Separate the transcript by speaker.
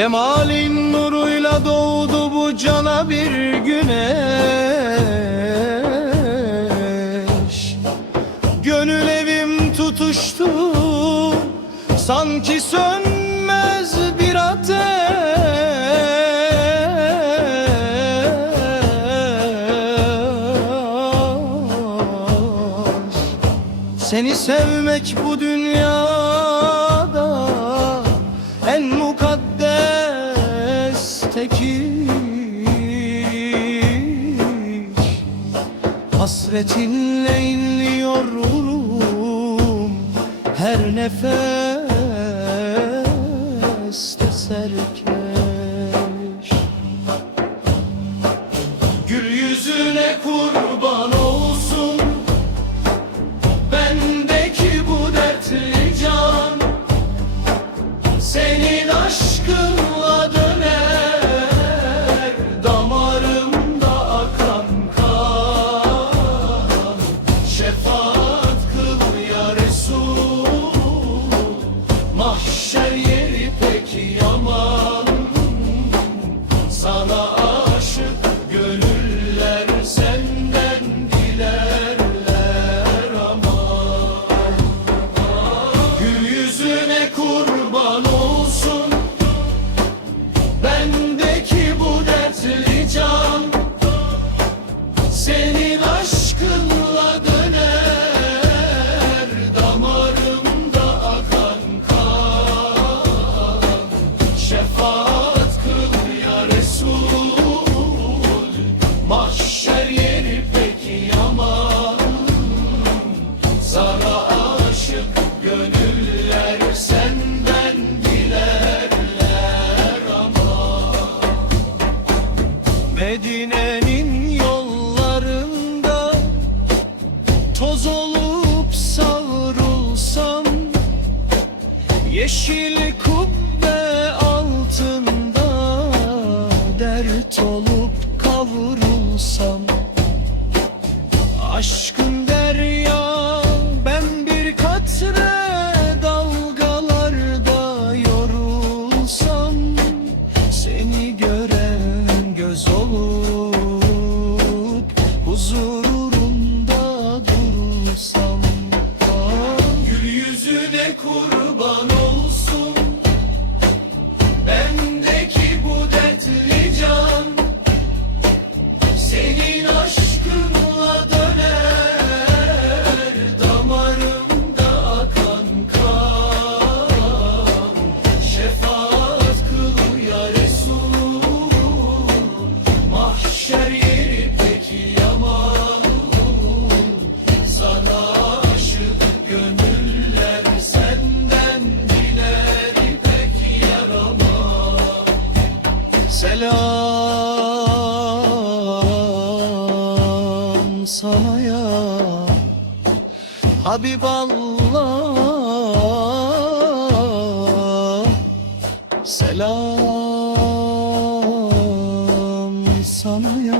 Speaker 1: Cemalin nuruyla doğdu bu cana bir güneş. Gönül evim tutuştu Sanki sönmez bir ateş. Seni sevmek bu dünyada Hasretinle inliyor ruhum her nefeste serkeş. Gül yüzüne kurban Mahşer yeri pek yaman Medine'nin yollarında Toz olup savrulsam Yeşil kubbe altında Dert olup kavrulsam Aşkın yüzüne kurban Aşığım sana ya. Habiballah Selam sana ya.